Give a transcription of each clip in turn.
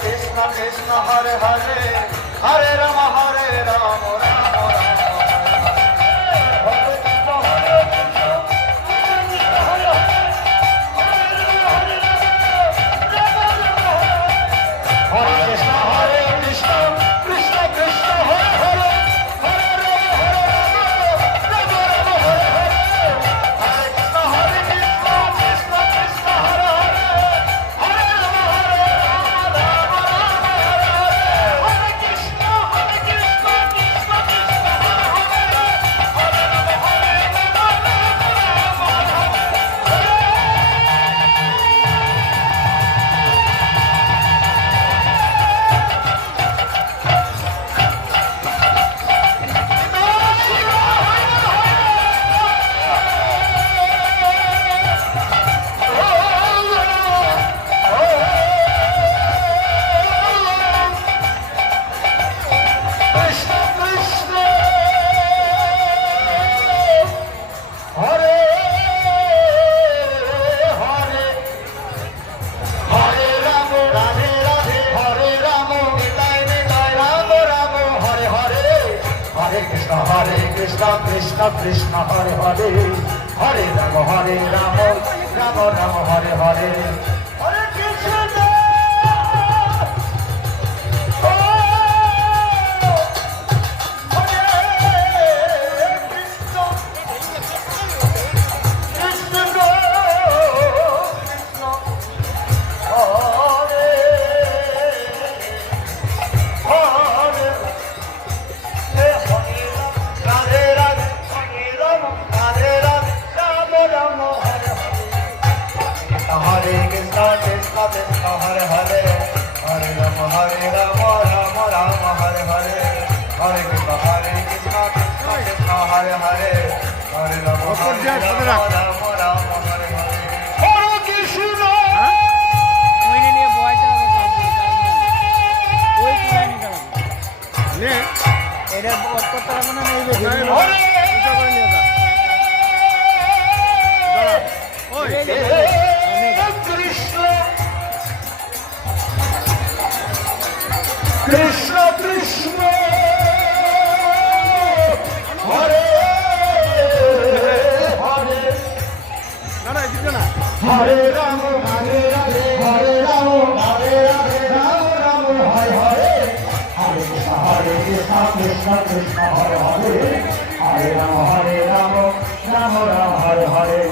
Krishna Krishna Hare Hare Hare Rama Hare Rama Rama Krishna Krishna Krishna Hare Hare Hare Rama Hare Rama Rama Rama Hare Hare Hare Krishna Hare Hare Hare Rama Hare Rama Rama Rama Hare Hare Hare Krishna Krishna Krishna Hare Hare Hare Rama Hare Rama Rama Rama Hare Hare Hare Krishna ওইনে নিয়ে বয়টা ওই পুরানি কালাম নে এটা কত টাকা না নেবে এটা করে নিয়ে যা ওই Krishna Krishna Hare Hare না কিছু না Hare Rama Hare Rama Hare Rama Hare Rama Rama Hare Hare Hare Krishna Krishna Krishna Hare Hare Hare Rama Rama Rama Hare Hare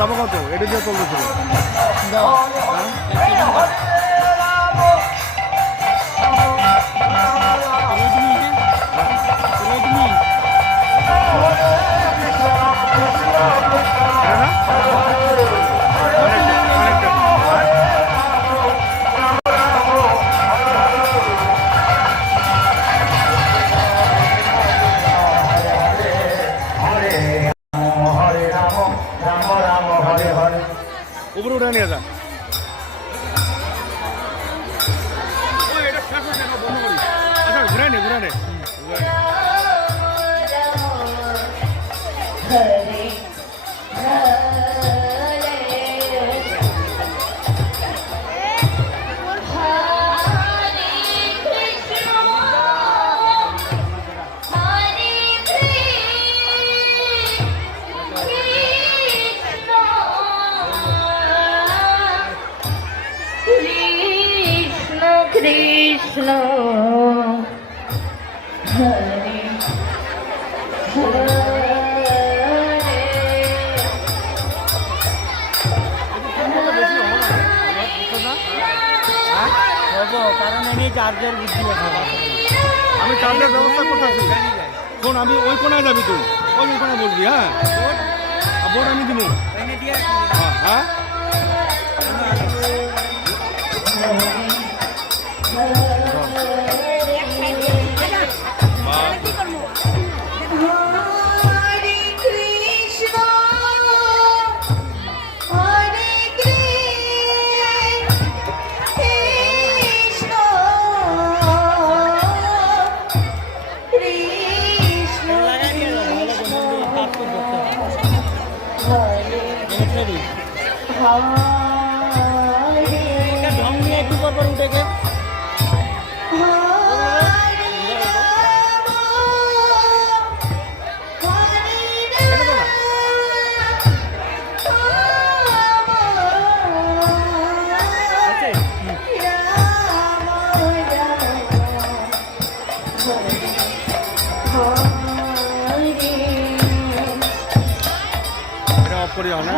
যাবো কত এটা দিয়ে চলতেছিল উপরে উঠে নিয়ে যা এটা শেষ হচ্ছে বন্ধ করি আচ্ছা ঘুরে নে কৃষ্ণ হরে কারণ এনে চার্জের বুদ্ধি আমি চার্জের ব্যবস্থা করতেছি শোন আমি ওই কোনায় যাবি তুই ওই কোনায় বলবি হ্যাঁ বোর্ড আমি দিব হ্যাঁ হরে কৃষ্ণ হরে কৃষ্ণ কৃষ্ণ ঢং নিয়ে একটু পর পর উঠে গে এটা অফ করি না